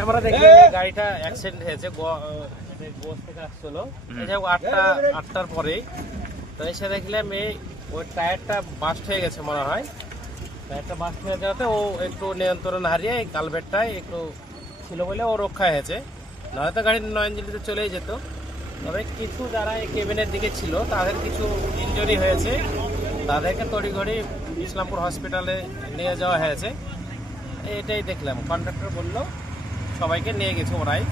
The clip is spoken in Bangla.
আমরা দেখলাম গাড়িটা অ্যাক্সিডেন্ট হয়েছে গোস থেকে আসছিল। আটটা আটটার পরেই। তো এসে দেখলাম এই ওই টায়ারটা বাস্ট হয়ে গেছে মনে হয়। টায়ারটা বাস্ট হয়ে যাওয়াতে ও একটু নিয়ন্ত্রণ হারিয়ে এই কালভেটটায় একটু ছিল বলে ও রক্ষা হয়েছে। নয়তো গাড়ি নয়নজিলিতে চলেই যেত। তবে কিছু যারা এই কেবিনের দিকে ছিল তাদের কিছু ইঞ্জুরি হয়েছে। তাদেরকে তড়িঘড়ি ইসলামপুর হসপিটালে নিয়ে যাওয়া হয়েছে। এটাই দেখলাম। কন্ট্রাক্টর বলল সবাইকে নিয়ে গেছে ওরাই।